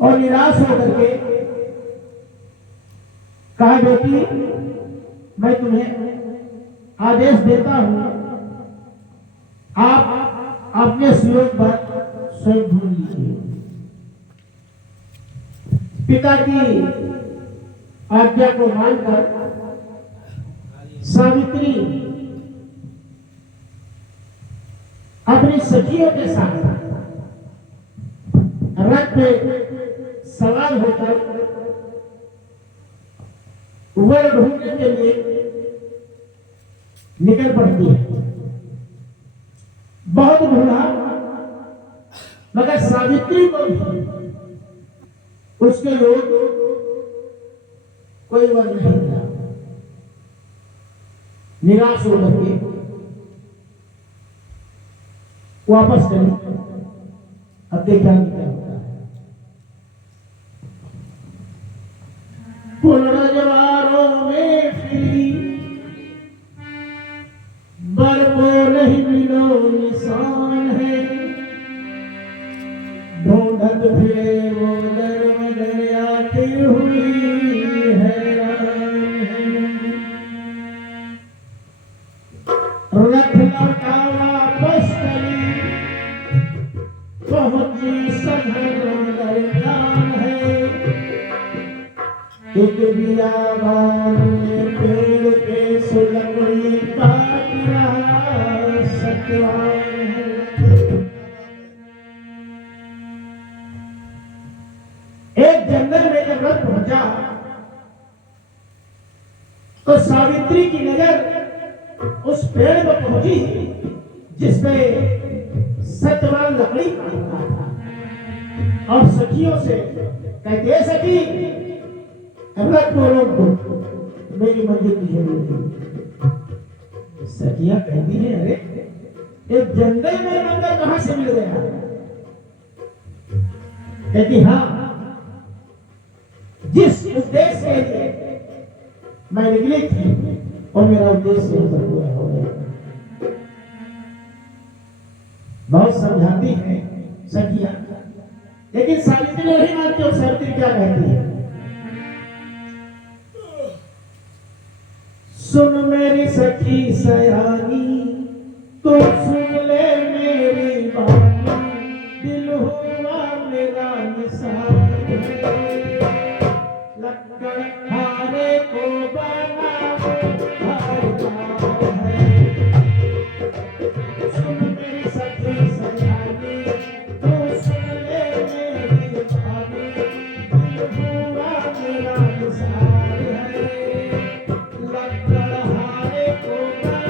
और निराश होकर के कहा, बेटी मैं तुम्हें आदेश देता हूं, आप अपने सुयोग पर स्वयं ढूंढ लीजिए। पिता की आज्ञा को मानकर सावित्री अपनी सखियों के साथ रथ पे सवार होकर वर ढूंढने के लिए निकल पड़ती है। बहुत ढूंढा मगर सावित्री को भी उसके लोग कोई वर नहीं मिला। निराश होकर के वापस चली। अब देखा क्या होता है। पुनर्जवारों में फिरी बर को नहीं मिलो निशान है, ढूंढत फिरे वो दरवाजा के हुई हैरान है। रथ लौटा वापस चली, पहुंची सघन दरमियान है। एक बियाबान में पेड़ पे सुलगड़ी काट रहा सत्यवान है। एक जंगल में जब रथ पहुंचा तो सावित्री की नजर उस पेड़ पर पहुंची जिसपे सत्यवान लकड़ी काट रहा था, और सखियों से कहते, सखी रथ को रोक दो, मेरी मंजिल की जरूरत है। सखियां कहती हैं, अरे एक जंगल में मंदिर कहां से मिल गया? कहती, हाँ, जिस उद्देश्य के लिए मैं निकली थी और मेरा उद्देश्य पूरा हो गया। बहुत समझाती है सखियां, लेकिन सावित्री नहीं मानती। और सावित्री क्या कहती है? सुन मेरी सखी सयानी, तो सुन ले मेरी बानी, दिल हुआ मेरा निशान है, लक्कड़ हारे को बना है। सुन मेरी सखी सयानी, तो सुन ले मेरी बानी, दिल हुआ मेरा निशान है, लक्कड़ हारे को बना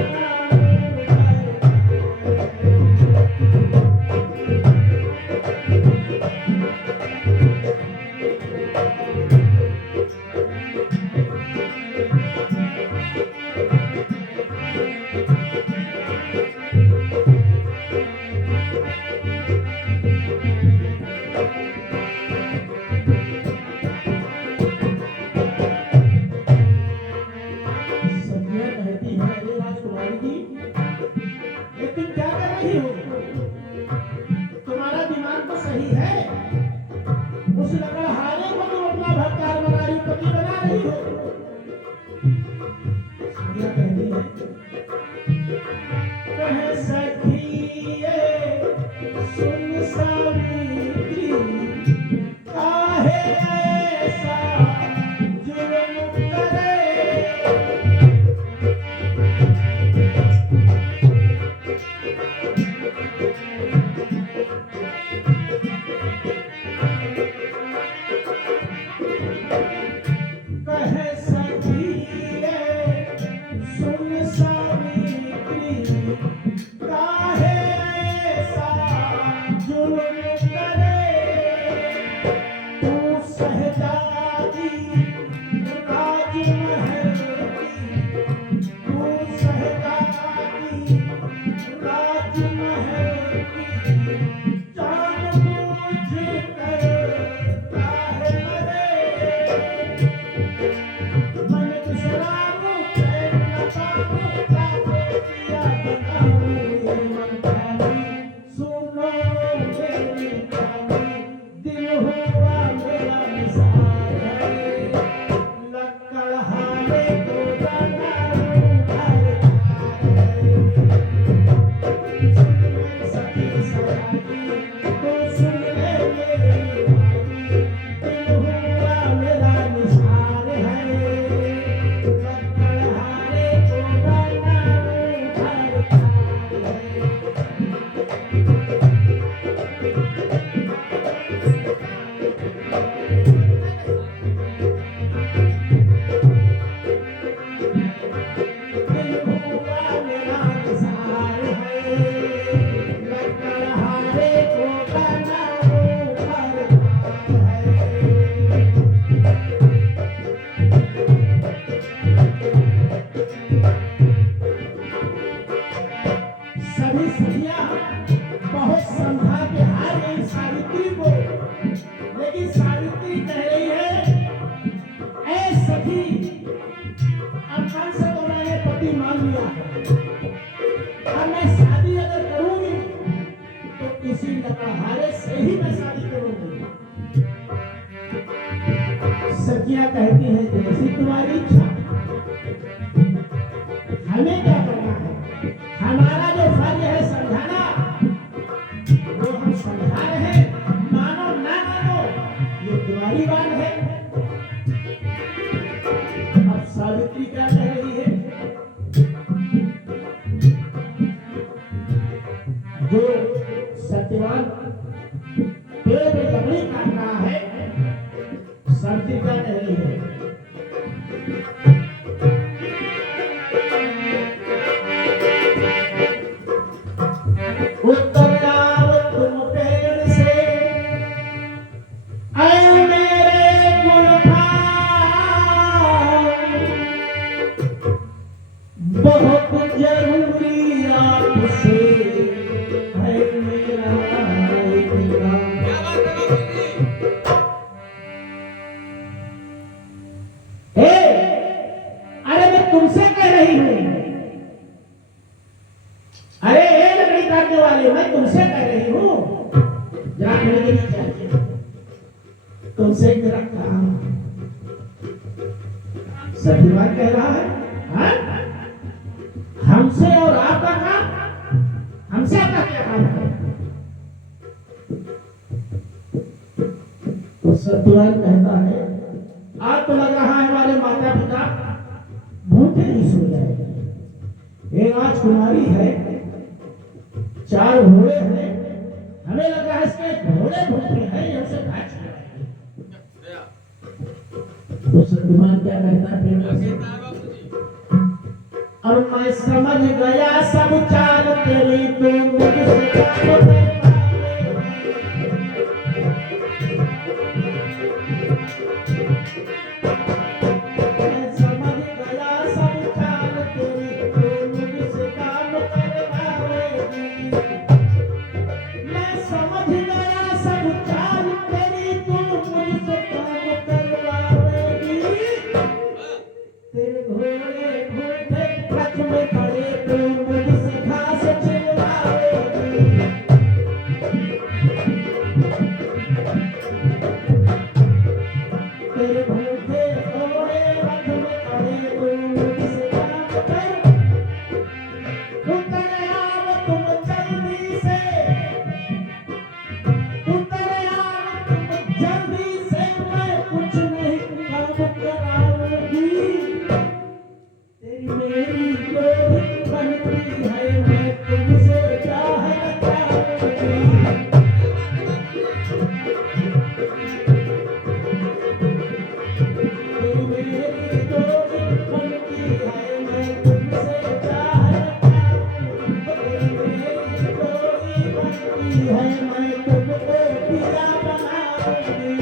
दिल हुआ लकड़हारे से ही मैं शादी करूंगी। सखियां कहती हैं जैसी तुम्हारी इच्छा, हमें क्या करना है? हमारा जो फर्ज है समझाना, वो हम समझा रहे हैं। मानो ना मानो ये तुम्हारी बात है। अब सावित्री क्या कह रही है? जो सत्यवान पेड़ पे लकड़ी काट रहा है, सावित्री क्या कह रही है? उत्तर आओ तुम पेड़ से, ऐ मेरे गुलफाम, बहुत जरूरी आपसे है मेरा इंतजाम। क्या बात है बाबूजी? अरे मैं तुमसे कह रही हूँ, अरे लकड़ी काटने वाले, मैं तुमसे कह रही हूँ, जरा खड़े के नीचे आइए, तुमसे मेरा काम। सत्यवान कह रहा है, हाँ? हमसे और आपका काम? हमसे आपका क्या काम है? तो सत्यवान कहता है, आज तो लग रहा है हमारे माता पिता भूखे नहीं सो जाएंगे। एक राजकुमारी है, 4 घोड़े हैं, हमें लग रहा है इसके घोड़े भूखे हैं, ये हमसे भाग जाएंगे। तो सत्यवान क्या कहता है? क्या कहता है बाबूजी? और मैं समझ गया सब चाल तेरी, तो मुझसे क्या बोले? मैं समझ गया सब चाल तेरी, तो मुझसे काम करवाएगी। मैं समझ गया सब चाल तेरी, तो मुझसे काम करवाएगी। तेरे घोड़े भूखे खच में खड़े, तो मुझसे घास छिलवाएगी। तेरे भूखे घोड़े रथ में खड़े, तो मुझसे काम कर। उतर आओ तुम जल्दी से, उतर आओ तुम जल्दी से, मैं कुछ नहीं काम कराऊंगी। तेरी मेरी जोड़ी बनती है, मैं तुमसे चाह रचाऊंगी। तेरी मेरी जोड़ी बनती है, मैं तुमसे चाह रचाऊंगी। तेरी मेरी जोड़ी बनती है, मैं तुमको पिया बनाऊंगी।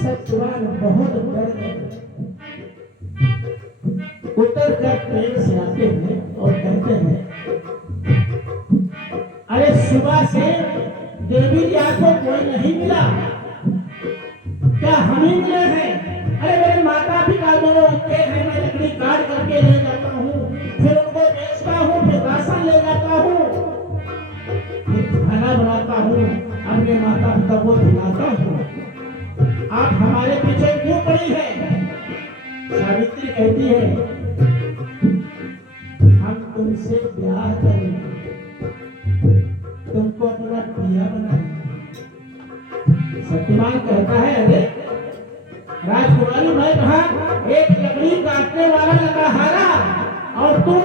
सत्यवान बहुत डर गए, उतर कर पेड़ से आते हैं और कहते हैं, अरे सुबह से देवी जी आपको कोई नहीं मिला, क्या हम ही मिले हैं? अरे मेरे माता पिता दोनों उठते हैं, मैं लकड़ी काट करके ले जाता हूँ, फिर उनको बेचता हूँ, फिर राशन ले जाता हूँ, फिर खाना बनाता हूँ, अपने माता पिता को खिलाता हूँ। आप हमारे पीछे क्यों पड़ी है? सावित्री कहती है, हम तुमसे ब्याह करेंगे, तुमको अपना पिया बनाएंगे। सत्यवान कहता है, अरे राजकुमारी, मैं कहा एक लकड़ी काटने वाला लकड़हारा, और तुम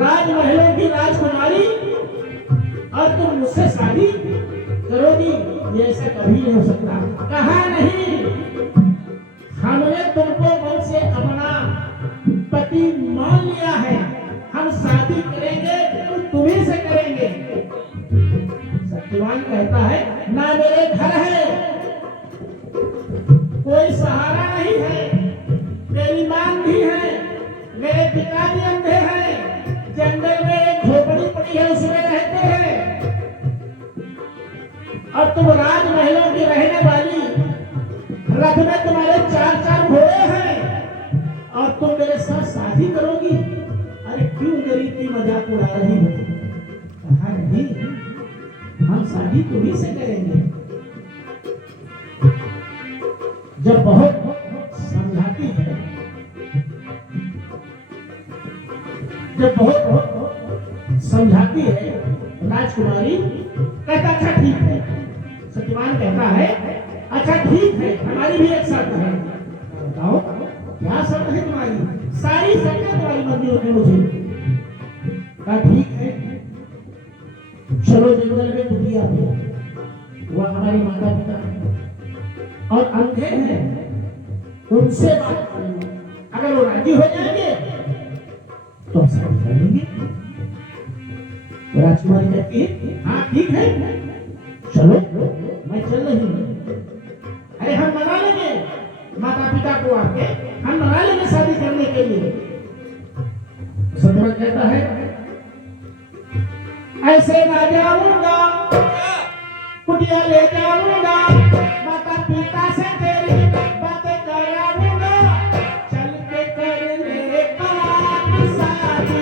राजमहलों की राजकुमारी, और तुम मुझसे शादी करोगी? ये ऐसा कभी नहीं हो सकता। कहा नहीं, हमने तुमको मन से अपना पति मान लिया है, हम शादी करेंगे तो तुम्ही से करेंगे। सत्यवान कहता है, ना मेरे घर है, कोई सहारा नहीं है, मेरी मां भी है, मेरे पिताजी अंधे हैं, जंगल में एक झोपड़ी पड़ी है, उसमें रहते हैं, और तुम राजमहलों की रहने वाली, रथ में तुम्हारे 4-4 घोड़े हैं, और तुम मेरे साथ शादी करोगी? अरे क्यों गरीब की मजाक उड़ा रही हो? कहा नहीं, हम शादी तुम्ही से करेंगे। जब बहुत समझाती है, जब बहुत समझाती है, राजकुमारी कहता अच्छा ठीक है। सत्यवान कहता है अच्छा ठीक है, हमारी भी एक शर्त है। बताओ क्या शर्त है तुम्हारी? सारी शर्तें तुम्हारी मंजूर है मुझे। कहा ठीक है, चलो जंगल में कुटिया पे, वह हमारी माता पिता है और अंधे हैं, उनसे बात करेंगे। अगर वो राजी हो जाएंगे तो हम शादी कर लेंगे। राजकुमारी कहती है हाँ ठीक है, चलो मैं चल रही हूँ। अरे हम मना लेंगे, माता पिता को आके हम मना लेंगे शादी करने के लिए। सत्यवान कहता है ऐसे ना जाऊंगा, कुटिया ले जाऊंगा, माता पिता से तेरी बातें कराऊंगा, चल के कर ले काम शादी।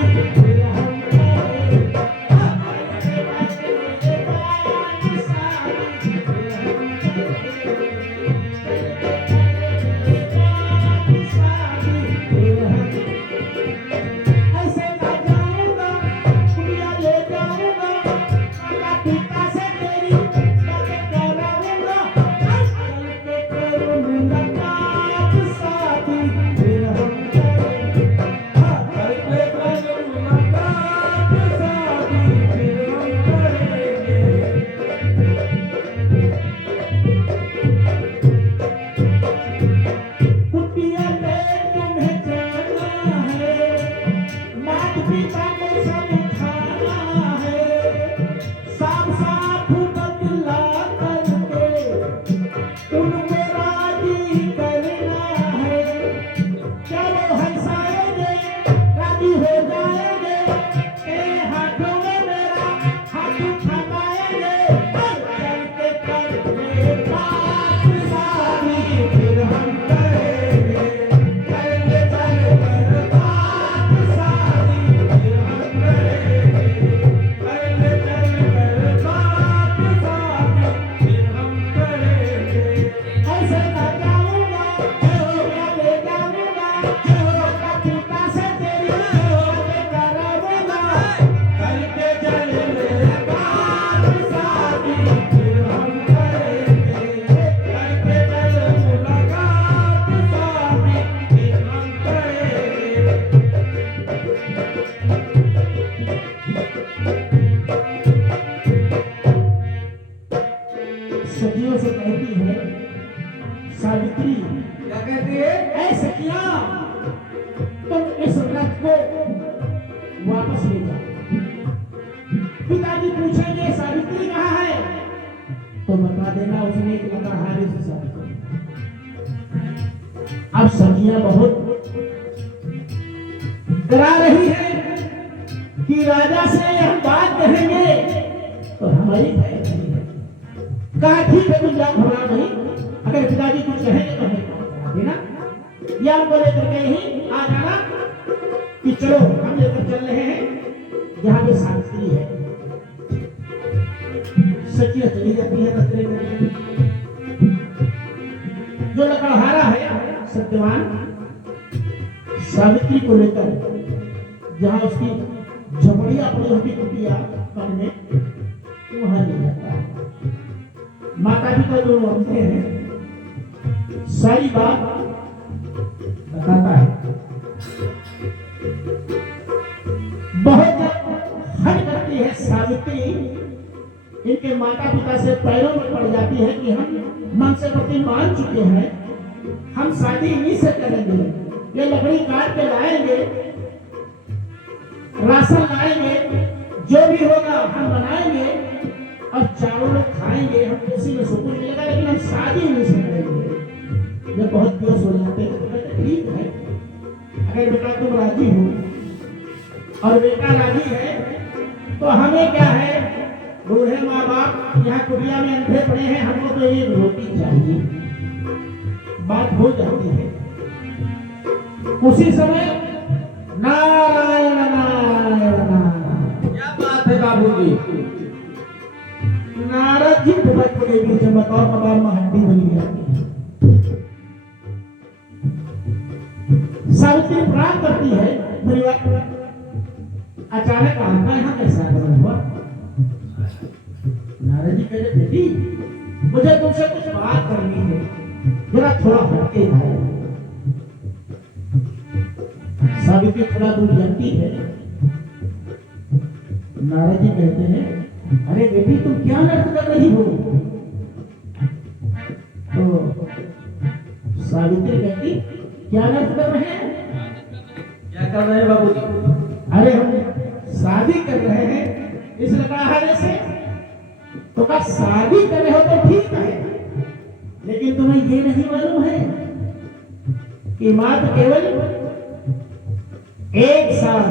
सखियों से कहती है सावित्री, क्या कहती है? ऐ सखिया तुम इस रथ को वापस ले जाओ। पिताजी पूछेंगे सावित्री कहाँ है तो बता देना उसने एक लताहारी से शादी कर ली। अब सखियां बहुत डरा रही है कि राजा से हम बात करेंगे तो हमारी भय नहीं है। कहा ठीक है तुम जाओ, घबराओ नहीं, अगर पिताजी कुछ कहेंगे तो हमें कहा देना, या हमको लेकर के ही आ जाना कि चलो हम लेकर चल रहे हैं जहां पे सावित्री है। सखियां चली जाती है रस्ते में। जो लकड़हारा है सत्यवान सावित्री को लेकर जहां उसकी झपड़िया पड़ी होती कुटिया पर में वहां ले जाता है। माता पिता दोनों अंधे हैं, सारी बात बताता है। बहुत हट करती है सावित्री, इनके माता पिता से पैरों में पड़ जाती है कि हम मन से प्रति मान चुके हैं, हम शादी इन्हीं से करेंगे। ये लकड़ी काट के लाएंगे, राशन लाएंगे, जो भी होगा हम बनाएंगे और चारों लोग खाएंगे, हम उसी में सुकून मिलेगा, लेकिन हम शादी नहीं से करेंगे। ये बहुत बेहोश हो जाते हैं। ठीक है, अगर बेटा तुम राजी हो और बेटा राजी है तो हमें क्या है, बूढ़े माँ बाप यहाँ कुटिया में अंधे पड़े हैं, हमको तो ये रोटी चाहिए। बात हो जाती है। उसी समय नारायण नारायण नारायण क्या बात है बाबूजी। नारद जी दुबक पड़े बीच में बताओ कबाब में हड्डी बनी जाती है। सावित्री प्राप्त करती है परिवार। अचानक आपका यहाँ कैसा आगमन हुआ? नारद जी कह रहे बेटी मुझे तुमसे कुछ बात करनी है, जरा थोड़ा हटके आए। सावित्री थोड़ा दूर जाती है। नारद जी कहते हैं अरे बेटी तुम क्या नृत्य कर रही हो? तो सावित्री कहती क्या नृत्य कर रहे हैं? क्या कर रहे हैं बाबूजी? अरे हम शादी कर रहे हैं इस लड़ाहरे से। तो कहा शादी कर रहे हो तो ठीक है, लेकिन तुम्हें ये नहीं मालूम है कि मात्र केवल 1 साल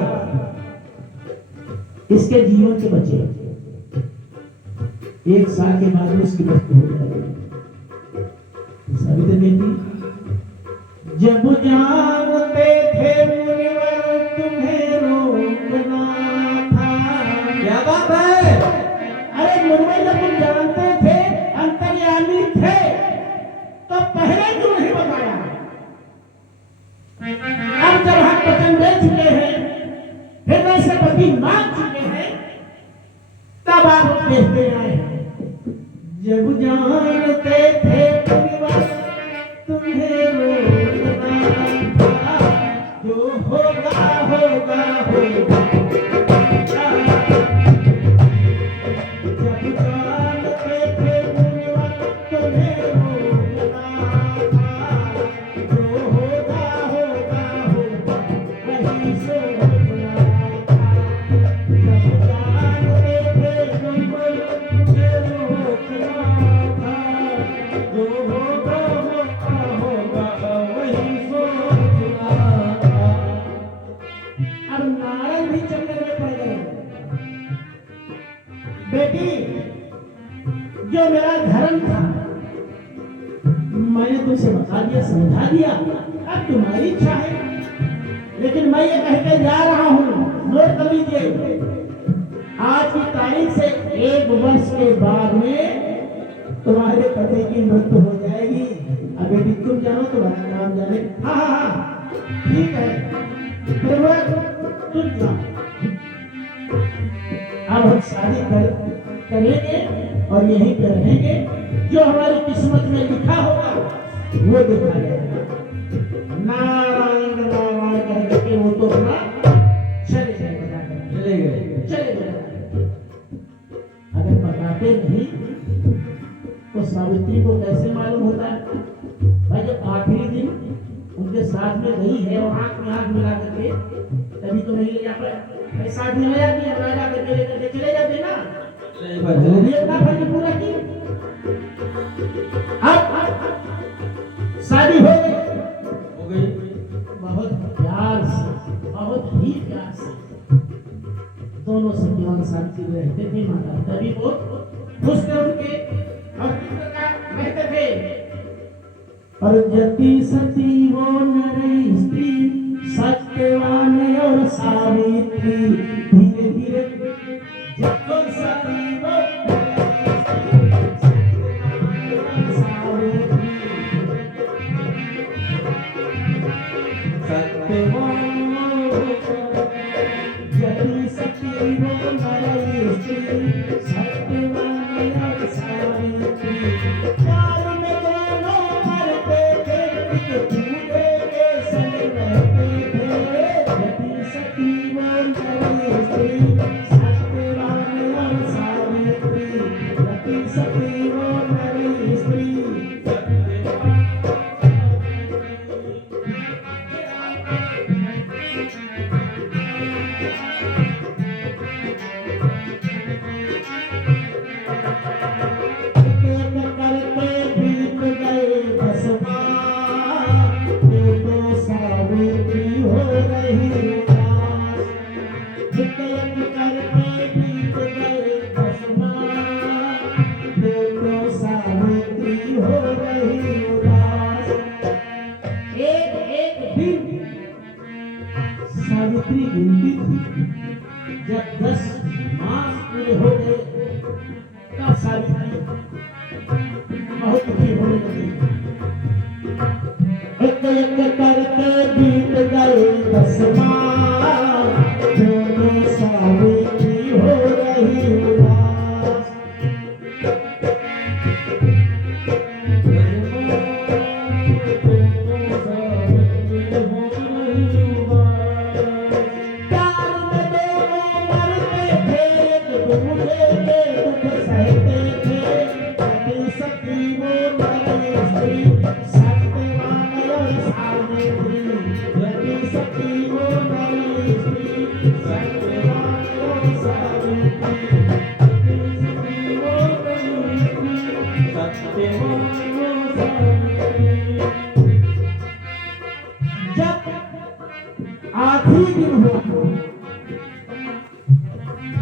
इसके जीवन के बचे। 1 साल के बाद में इसकी मृत्यु हो जाएगी। सावित्री बेटी जब जानते थे मुनिवर तुम्हें रोकना था। क्या बात है? अरे मुनिवर जब तुम जानते थे अंतर्यामी थे तो पहले क्यों नहीं बताया? अब जब हम वचन दे चुके हैं, हृदय से पति मांग चुके हैं, तब आप देखते आए हैं। जब जानते थे मुनिवर तुम्हें रोकना था, जो होगा होगा होगा। जब जानते थे मुनिवर तुम्हें रोकना था, जो होगा होगा होगा वही सोचना था। जब जानते थे मुनिवर तुम्हें रोकना था, जो होगा होगा वही सोचना था। अब नारद भी चक्कर में पड़ गए। बेटी जो मेरा धर्म था मैंने तुमसे बता दिया, समझा दिया, अब तुम्हारी इच्छा है। लेकिन मैं ये कह के जा रहा हूं, नोट कर लीजिए, आज की तारीख से 1 वर्ष के बाद में तुम्हारे पति की मृत्यु हो जाएगी। अब बेटी तुम जानो तुम्हारा नाम जाने। हाँ हाँ हाँ ठीक है तुम जाओ। अब हम शादी करेंगे और यहीं पे रहेंगे। जो हमारी किस्मत में लिखा होगा वो देखा जाएगा। नारायण नारायण कह के वो तो अपना चले जाएगा। चले गए। चले जाएगा। अगर बताते नहीं तो सावित्री को कैसे मालूम होता है? भाई जब आखिरी दिन उनके साथ में गई है और आंख में आंख मिला करके, तभी तो नहीं ले जा पाए। साथ में ले जाती है, राजा करके लेकर के चले जाते ना। वो भी अपना फर्ज पूरा की। अब शादी हो गई। बहुत प्यार से, बहुत ही प्यार से दोनों सत्यवान शांति में रहते थे। माता तभी वो खुश थे उनके और किस प्रकार रहते थे। और जति सती वो नर स्त्री, सत्यवान और सावित्री, धीरे धीरे जब सती वो जति सती वो नर स्त्री, सत्यवान और सावित्री, प्यार में दोनों मरते थे, एक दूसरे के संग रहते थे। जति सती वो नर स्त्री, सत्यवान और सावित्री, जति सती वो नर स्त्री। सावित्री गिनती थी। जब 10 मास पूरे हो गए तब सावित्री बहुत दुखी होने लगी। एक एक करके बीत गए 10 मास, दोनों सावित्री हो रही उदास। आखिरी दिन हुआ।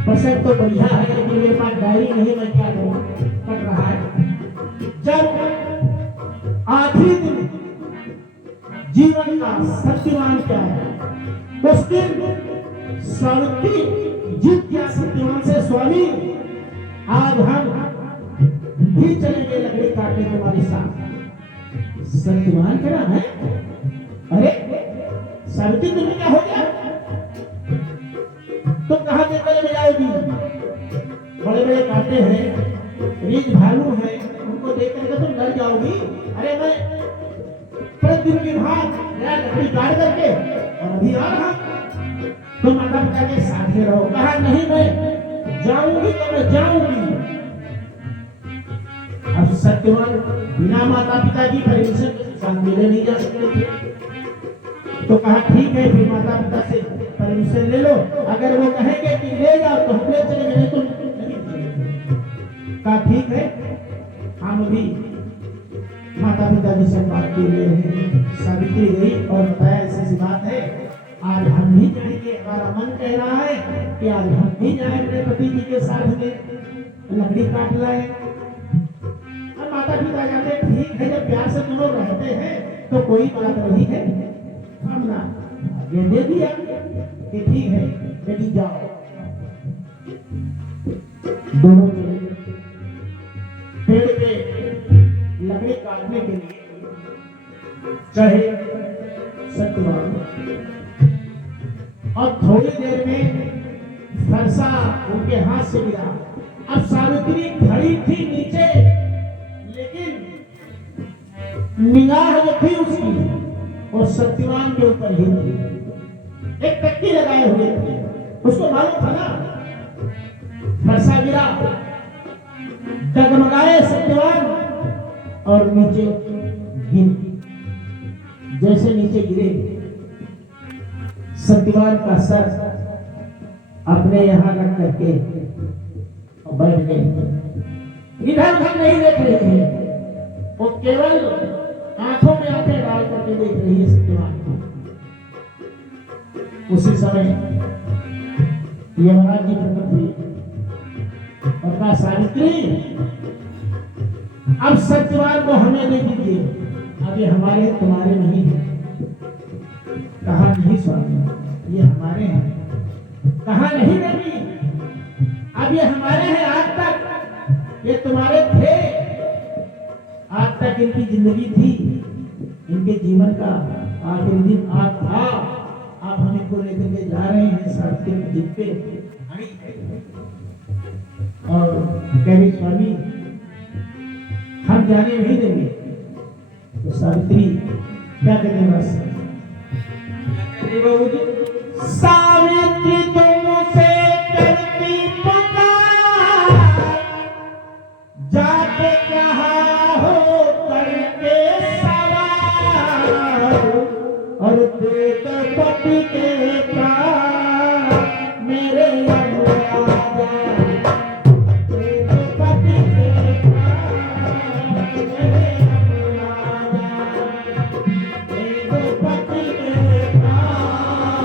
बसंत तो बढ़िया है लेकिन मेरे पास डायरी नहीं, मैं क्या करूं, पढ़ रहा है। जब आखिरी दिन जीवन का सत्यवान क्या है, उस दिन सावित्री जीत गया सत्यवान से, स्वामी आज हम भी चलेंगे लकड़ी काटने तुम्हारे साथ। सत्यवान कह रहा है, अरे सावित्री तुम्हें क्या हो गया, तुम कहां देखने में जाओगी? बड़े बड़े कांटे हैं, रीछ भालू हैं, उनको देख करके तुम डर जाओगी। अरे मैं प्रतिदिन की भांति नया लकड़ी काट करके और अभी आ रहा, तुम माता पिता के साथ ही रहो। कहा नहीं, मैं जाऊंगी तो मैं जाऊंगी। अब सत्यवान बिना माता पिता की परमिशन के साथ मिले नहीं जा सकते थे, तो कहा ठीक है फिर माता पिता से परमिशन ले लो, अगर वो कहेंगे कि ले जाओ तो हम ले चलेंगे, नहीं तो नहीं चलेंगे। कहा ठीक है, हम भी माता पिता जी से बात के ले रहे हैं। सावित्री गई और बताया ऐसी बात है, आज हम भी जाएंगे, हमारा मन कह रहा है कि आज हम भी जाए अपने पति जी के साथ में लकड़ी काट लाए। अब माता पिता कहते ठीक है, जब प्यार से दोनों रहते हैं तो कोई बात नहीं है, हमने आगे दे दिया कि ठीक है बेटी जाओ। दोनों पेड़ पे लकड़ी काटने के लिए चढ़े सत्यवान, और थोड़ी देर में फरसा उनके हाथ से गिरा। अब सावित्री खड़ी थी नीचे, लेकिन निगाह जो थी उसकी और सत्यवान के ऊपर ही थी। एक टक्की लगाए हुए थे, उसको मालूम था ना फरसा गिरा, डगमगाए सत्यवान और नीचे गिर। जैसे नीचे गिरे, सत्यवान का सर अपने यहां रख करके बैठ गए। इधर उधर नहीं देख रहे थे, वो केवल आंखों में आंखें डाल करके देख रही है सत्यवान। उसी समय यमराज जी प्रकट हुए और कहा सावित्री अब सत्यवान को हमें दे दीजिए, अब ये हमारे तुम्हारे नहीं है। कहा नहीं स्वामी ये हमारे हैं। कहा नहीं बेटी, अब ये हमारे हैं, आज तक ये तुम्हारे थे, आज तक इनकी जिंदगी थी, इनके जीवन का आखिरी दिन आज था, आप हम इनको लेकर के जा रहे हैं सावित्री के दिन पे। और कह रही स्वामी हम जाने नहीं देंगे। तो सावित्री क्या कहते बस सावित्री तुमसे करती पुकार, जाके कहा हो करके सवार, और दे दो पति के प्राण मेरे अनुराजा, दे दो पति के प्राण मेरे अनुराजा, दे दो पति के प्राण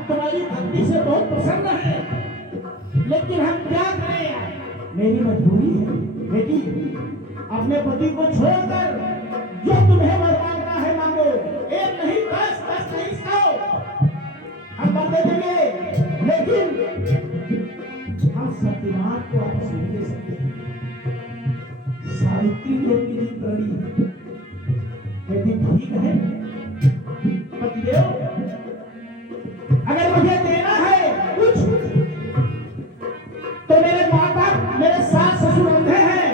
हम तुम्हारी भक्ति से बहुत प्रसन्न हैं, लेकिन हम क्या करें? मेरी मजबूरी है बेटी, अपने पति को छोड़कर जो तुम्हें वर मांगना है मांगो। एक नहीं, 10 नहीं, 100 हम वर दे देंगे, लेकिन हम सत्यवान को वापस नहीं दे सकते। सावित्री लोग की जिद कड़ी है। यदि ठीक है पतिदेव, अगर मुझे देना है कुछ, तो मेरे माता, मेरे सास ससुर अंधे हैं,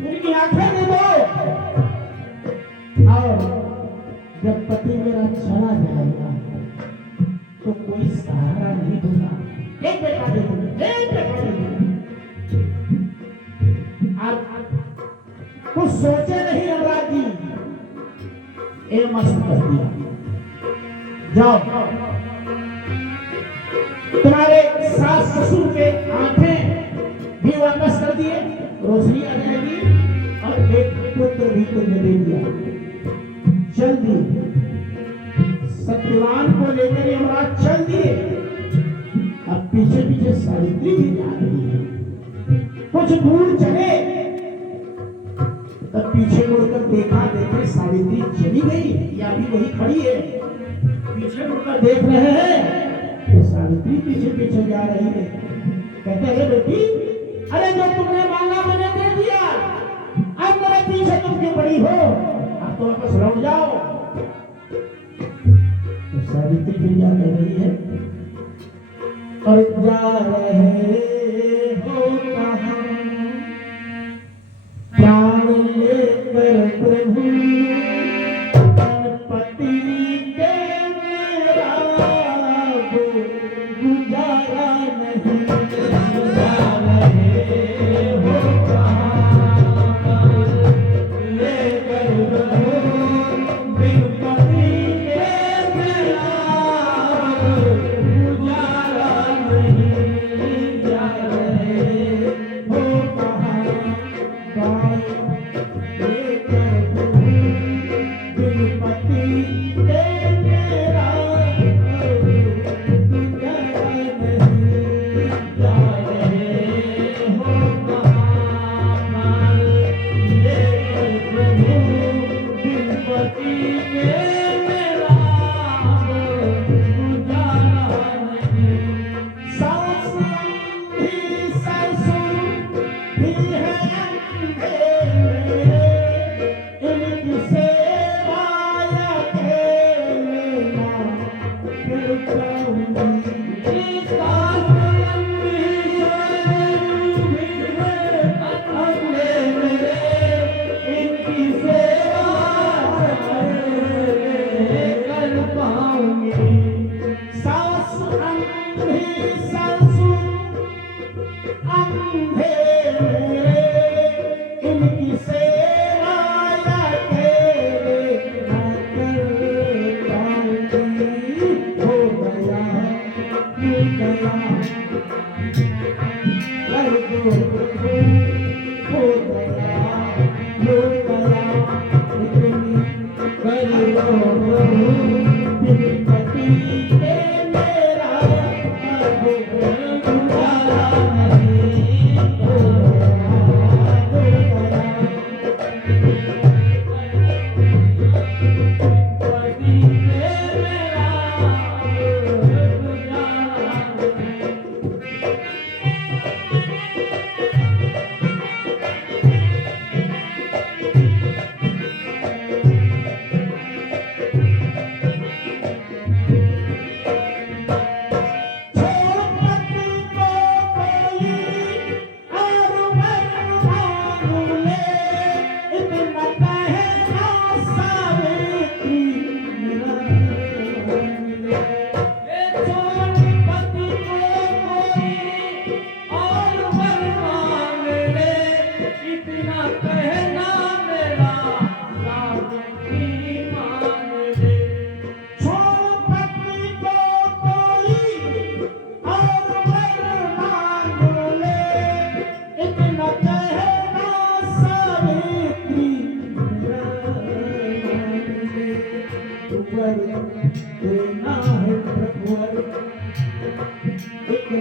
उनकी आंखें दे दो। और जब पति मेरा चला जाएगा तो कोई सहारा नहीं दूंगा। एक बेटा दे दूंगा, एक बेटा दे दूंगा। आप कुछ सोचे नहीं अमराज जी, ए मस्त कर दिया। जाओ, तुम्हारे सास ससुर के आंखें भी वापस कर दिए, रोशनी आ जाएगी, और एक पुत्र भी तुमने दे दिया। जल्दी सत्यवान को लेकर यमराज चल दिए। अब पीछे पीछे सावित्री भी जा रही है। कुछ दूर चले, तब पीछे मुड़कर देखा, देखे सावित्री चली गई या भी वही खड़ी है। पीछे मुड़कर देख रहे हैं तो सावित्री पीछे पीछे जा रही है। कहते हैं बेटी, अरे जो तुमने मांगा मैंने दे दिया, अब मेरे पीछे तुम क्यों पड़ी हो? अब तो वापस लौट जाओ। तो सावित्री फिर क्या कह रही है? और जा रहे हो कहाँ प्राण लेकर प्रभु, पति के मेरा गुजारा नहीं। जा रहे हो कहाँ लेकर प्रभु, बिन पति के मेरा गुजारा नहीं। जा रहे हो कहाँ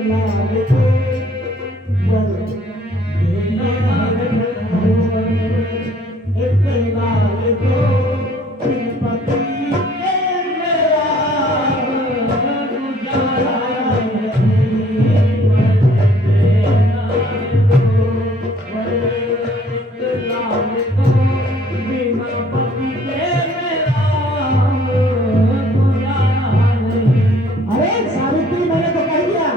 लाल को वर देना ढकोर, एक लाल को बिन पति के मेरा गुजारा नहीं। वर देना ढकोर, एक लाल को बिन पति के मेरा गुजारा नहीं। अरे सावित्री, मैंने तो कह दिया,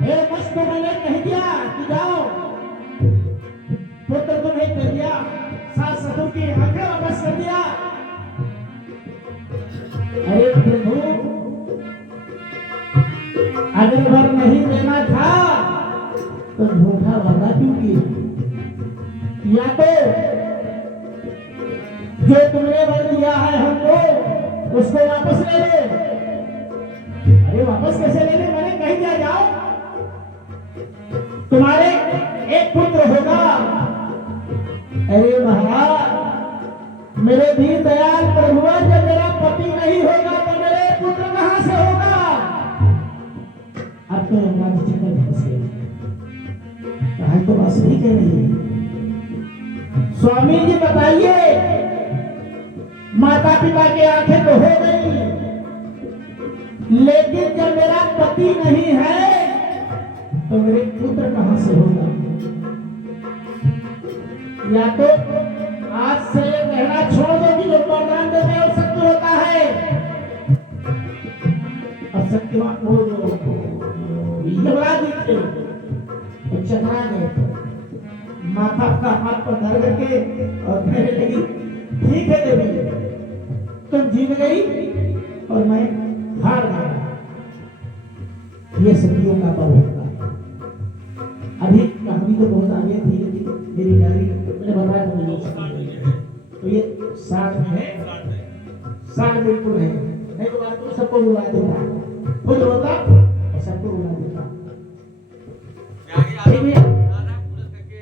हे मस्त, मैंने कह दिया कि जाओ, पुत्र तुम्हें कर दिया, सास ससुर की आंखें वापस कर दिया। अरे प्रभु, अगर वर नहीं देना था तो झूठा वादा क्यों किया? या तो जो तुमने वर दिया है हमको उसको वापस ले ले। अरे वापस कैसे ले ले? मैंने कह दिया जाओ, तुम्हारे एक पुत्र होगा। अरे महाराज, मेरे दीन दयाल प्रभु, जब मेरा पति नहीं होगा तो मेरे पुत्र कहां से होगा? अब तो यमराज चक्कर फंस गए। कहा तो बात सही कह रही है। स्वामी जी बताइए, माता पिता की आंखें तो हो गई, लेकिन जब मेरा पति नहीं है तो मेरे पुत्र कहां से होगा? या तो आज से ये कहना छोड़ दो कि जो वरदान देते हैं वो सत्य होता है। और सत्यवान वो जो यमराज जी थे वो चकरा गए थे, माथा का हाथ पर धर करके और कहने लगी, ठीक है देवी, तुम जीत गई और मैं हार गया। ये सदियों का पर्व होता है। अभी कहानी तो बहुत आगे थी, मेरी डायरी मैंने बताया था मुझे, तो ये 60 में है, 60 बिल्कुल है, नहीं तो बात तो सबको बुला देता, खुद होता और सबको बुला देता। ठीक है,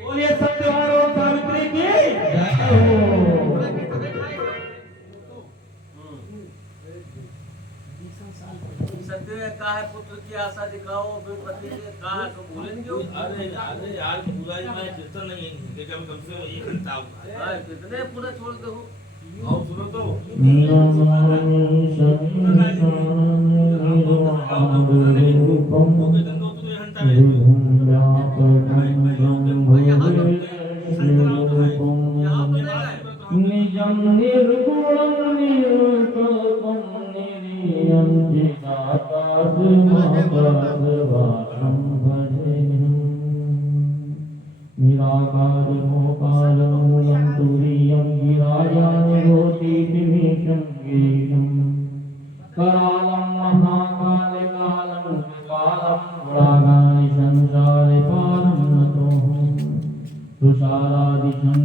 बोलिए सत्यवान और सावित्री की जय हो। सत्य ने कहा है पुत्र की आशा दिखाओ, फिर पति ने कहा है तो भूलेंगे वो। अरे अरे यार पूरा ही मैं कीर्तन नहीं है, देखा मैं कम से कम 1 घंटा हुआ। कितने पूरा छोड़ दो। आओ सुनो तो वो कीर्तन दो तो 1 घंटा में निजम निर्गुणं निर्कल्पं निर्यं चिदाकाशमाकाशवासं भजेऽहम्। निराकारमोकारं मूलं तुरीयं गिराजानिरोतीतिमीशं गिरीशम्। करालं महाकालकालं कृपालं रागानि संसारे पारं नतोऽहम्। तुषारादिशं